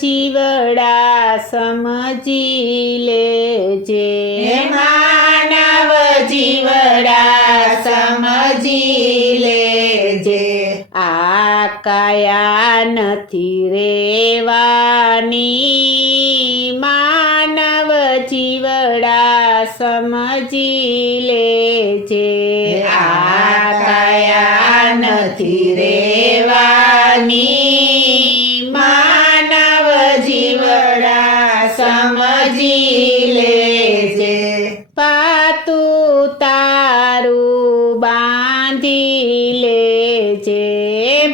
જીવડા સમજી લેજે, માનવ જીવડા સમજી લેજે, આ કાયા નથી રેવાની, માનવ જીવડા સમજી લેજે, આ કાયા નથી રેવાની, માનવ જીવડા સમજી લેજે, પાતું તારું બાંધી લેજે,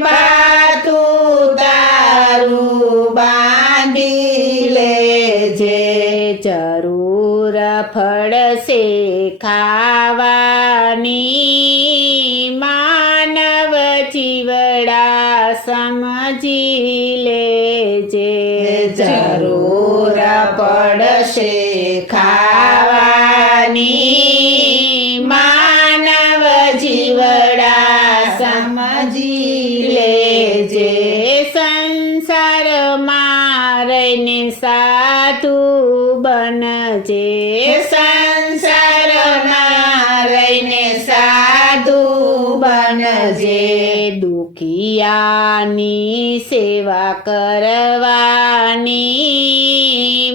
પાતું તારું બાંધી લેજે, જરૂર ફળશે ખાવાની, માનવ જીવડા સમજી લેજે, જરૂર પડશે ખાવાની, માનવ જીવડા સમજી લેજે, સંસારમાં રહીને સાધુ બનજે, સંસારમાં રહીને સાધુ બનજે, દુખિયાની સેવા કરવાની,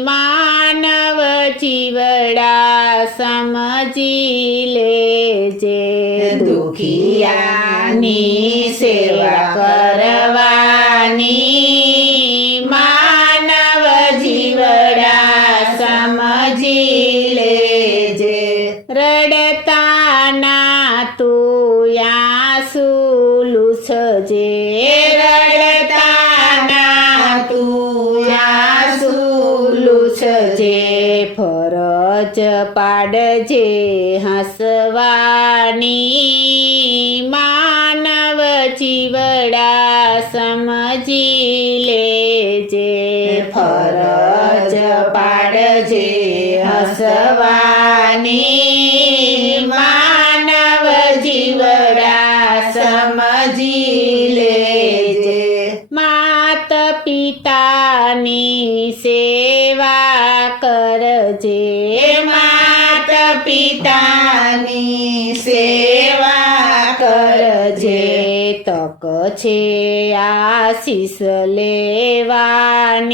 માનવ જીવડા સમજી લેજે, દુખિયાની સેવા કરવાની, માનવ જીવડા સમજી લેજે, રડતાના તું આંસુ લૂછજે, રડતાના તું આંસુ લૂછજે, ફરજ પાડજે હસવાની, માનવ જીવડા સમજી લેજે, ફરજ પાડજે હસવાની, માનવ જીવડા સમજી લેજે, માત પિતાની સેવા કરજે, માત પિતાની સેવા કરજે, તક છે આશીષ લેવાની,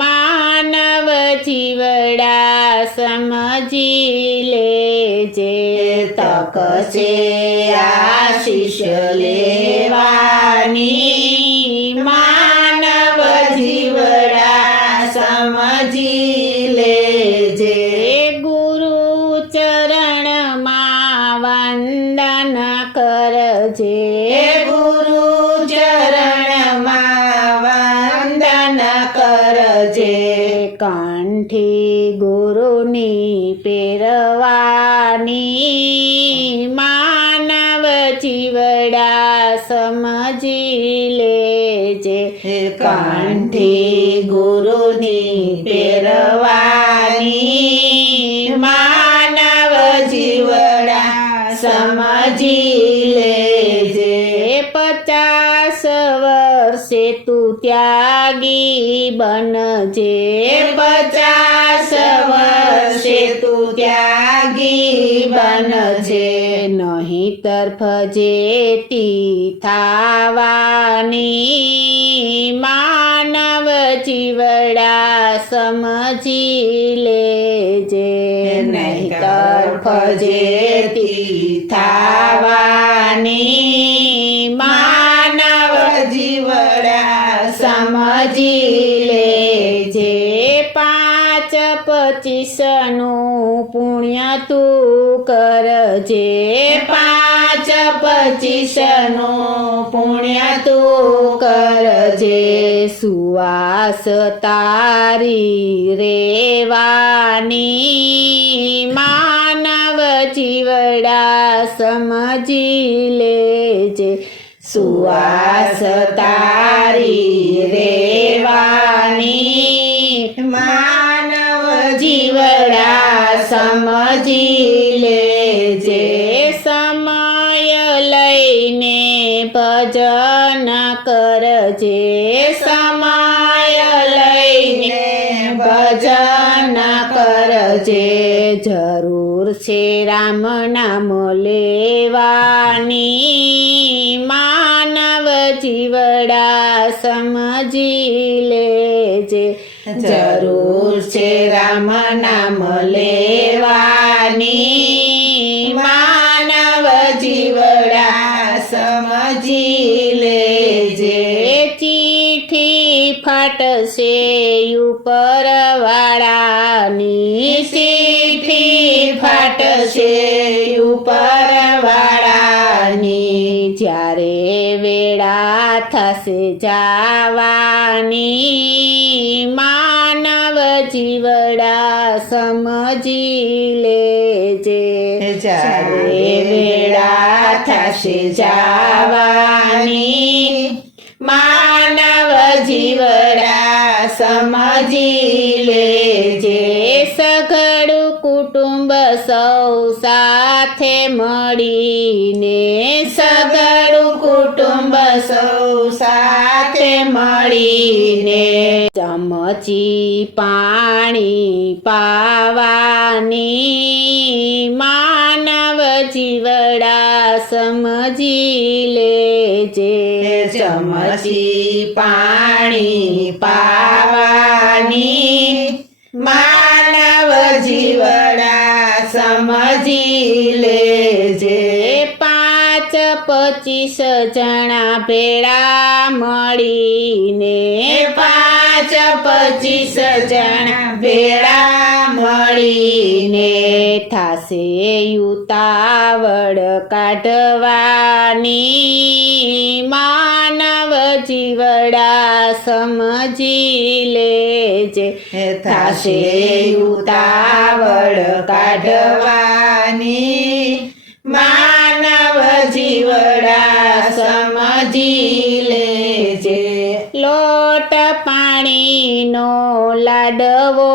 માનવ જીવડા સમજી લેજે, તક છે આશીષ લેવાની, માનવ જીવડા સમજી લેજે, ગુરુ ચરણમાં વંદન કરજે, ગુરુ ચરણમાં વંદન કરજે, કંઠી ગુરુની પહેરવાની, માનવ જીવડા સમજી લેજે, કંઠી ગુરુની પહેરવાની, માનવ જીવડા સમજી લેજે, 50 વર્ષે તું ત્યાગી બનજે, 50 વર્ષે તું ત્યાગી બનજે, નહીતર ફજેતી થાવાની, માનવ જીવડા સમજી લેજે, નહીતર ફજેતી થાવાની, માનવ જીવડા સમજી લેજે, 5-25 નું પુણ્ય તું કરજે, 5-25 નું પુણ્ય તું કરજે, સુવાસ તારી રેવાની, માનવ જીવડા સમજી લેજે, સુવાસ તારી રેવાની, માનવ જીવડા સમજી લેજે, સમય લઈને ભજન કરજે, સમય ભજન કરજે. જરૂર છે રામ નામ લેવાની, માનવ જીવડા સમજી લેજે. જરૂર છે રામ નામ લેવાની, માનવ જીવડા સમજી લેજે. ચીઠી ફાટશે ઉપર વાળાની, ચીઠી ફાટશે ઉપર વાળાની. જ્યારે વેળા થશે જાવાની, માનવ જીવડા સમજી લેજે. જ્યારે વેળા થશે જાવાની, માનવ જીવડા સમજી લેજે. સઘળું કુટુંબ સૌ સાથે મળીને, સગળું કુટુંબ સૌ સાથે મળીને. ચમચી પાણી પાવાની, માનવ જીવડા સમજી લેજે. ચમચી પાણી પાવાની, માનવ જીવડા સમજી લેજે. 25 જણા ભેળા મળીને, 25 જણા ભેળા મળીને. થાશે ઉતાવળ કાઢવાની, માનવ જીવડા સમજી લેજે. થાશે ઉતાવળ કાઢવાની, માનવ જીવડા સમજી લેજે. લોટ પાણીનો લાડવો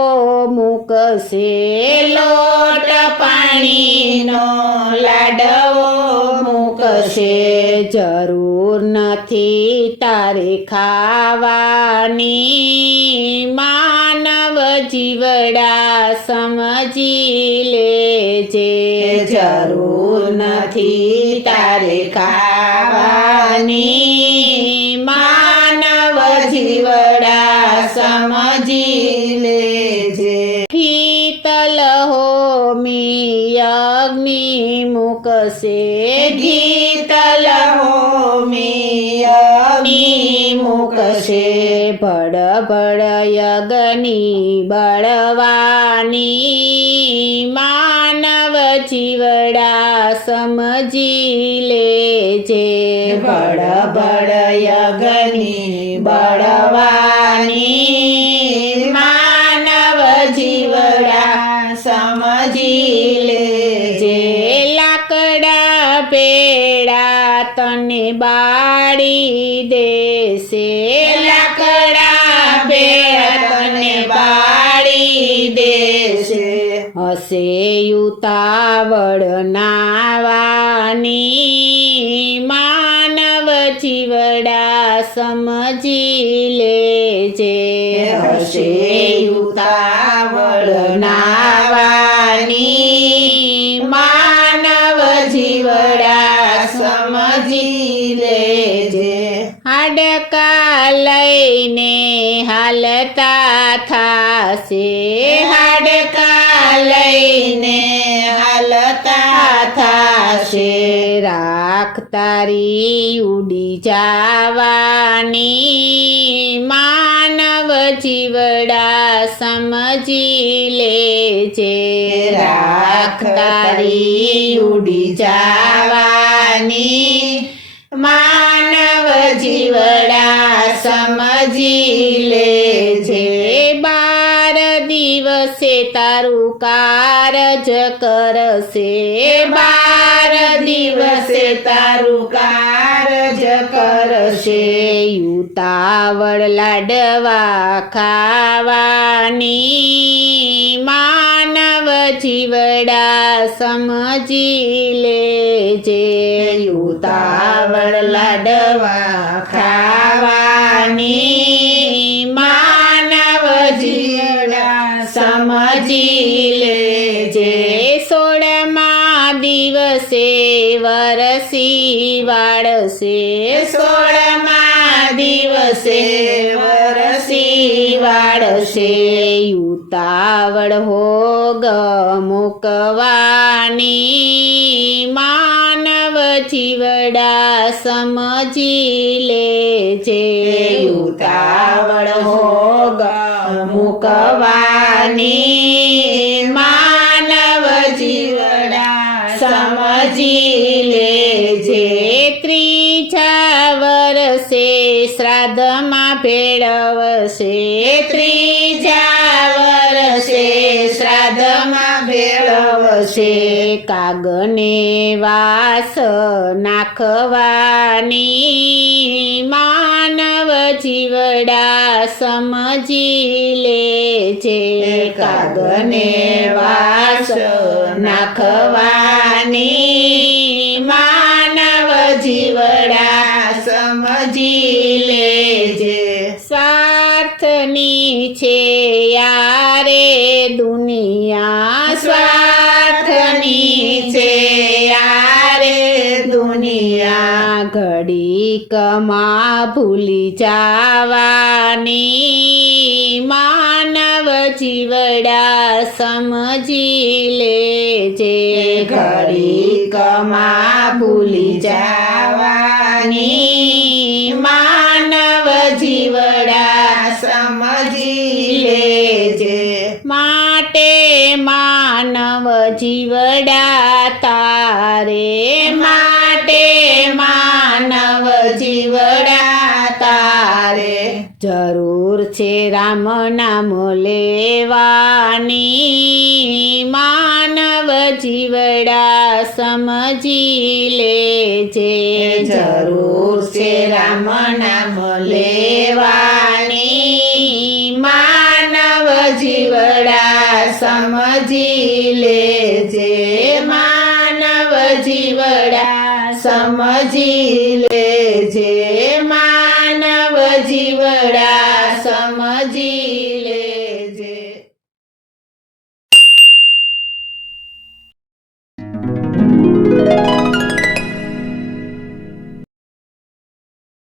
મૂકશે, લોટ પાણીનો લાડવો મૂકશે. જરૂર નથી તારે ખાવાની, માનવ જીવડા સમજી લેજે. જરૂર નથી તારે ખાવાની, માનવ જીવડા સમજી લેજે. શીતલ હોમી અગ્નિ મૂકશે, ગીતલ હોમી અગ્નિ મૂકશે. ભડ યજ્ઞની બળવાની, માનવ જીવડા સમજી લેજે. બળ યજ્ઞની બળવાની, માનવ જીવડા સમજી લેજે. લાકડા ભેળા તને બાળી દેશે, લાકડા ભેળા તને બાળી દેશે. હશે ઉતાવળ નાવાની, માનવ જીવડા સમજી લેજે. હશે ઉતાવળ નાવાની, માનવ જીવડા સમજી લેજે. હાડકા લઈને હાલતા થાશે, હાડકા લઈને હાલતા થાશે. રાખ તારી ઉડી જાવાની, માનવ જીવડા સમજી લેજે. રાખ તારી ઉડી જાવાની, માનવ જીવડા સમજી લેજે. 12 દિવસે તારું કારજ કરશે, 12 દિવસે તારું કારજ કરશે. ઉતાવળ લાડવા ખાવાની, માનવ જીવડા સમજી લેજે. ઉતાવળ લાડવા ખાવાની, માનવ જીવડા સમજી લેજે. 16મા દિવસે વરસી વાળશે. 16મા દિવસે વરસી વાળશે. ઉતાવળ હોગ મૂકવાની માનવ જીવડા સમજી લેજે. ઉતાવળ હોગ મૂકવાની માનવ જીવડા સમજી લેજે. ત્રીજા વર્ષે શ્રાદ્ધમાં ભેળવશે. ત્રીજા વર્ષે શ્રાદ્ધમાં ભેળવશે. કાગને વાસ નાખવાની માનવ જીવડા સમજી લેજે. કાગને વાસ નાખવાની માનવ જીવડા સમજી લેજે. સ્વાર્થની છે યારે દુનિયા. સ્વાર્થની છે યારે દુનિયા. ઘડીકમાં ભૂલી જાવાની માનવ જીવડા સમજી લેજે. ઘડીકમાં ભૂલી જવાની માનવ જીવડા સમજી લેજે. માટે માનવ જીવડા તારે. માટે માનવ જીવડા તારે જરૂર છે રામ નામ લેવાની માનવ જીવડા સમજી લેજે. જરૂર છે રામ નામ લેવાની માનવ જીવડા સમજી લેજે. માનવ જીવડા સમજી લેજે. માનવ જીવડા સમજી લે.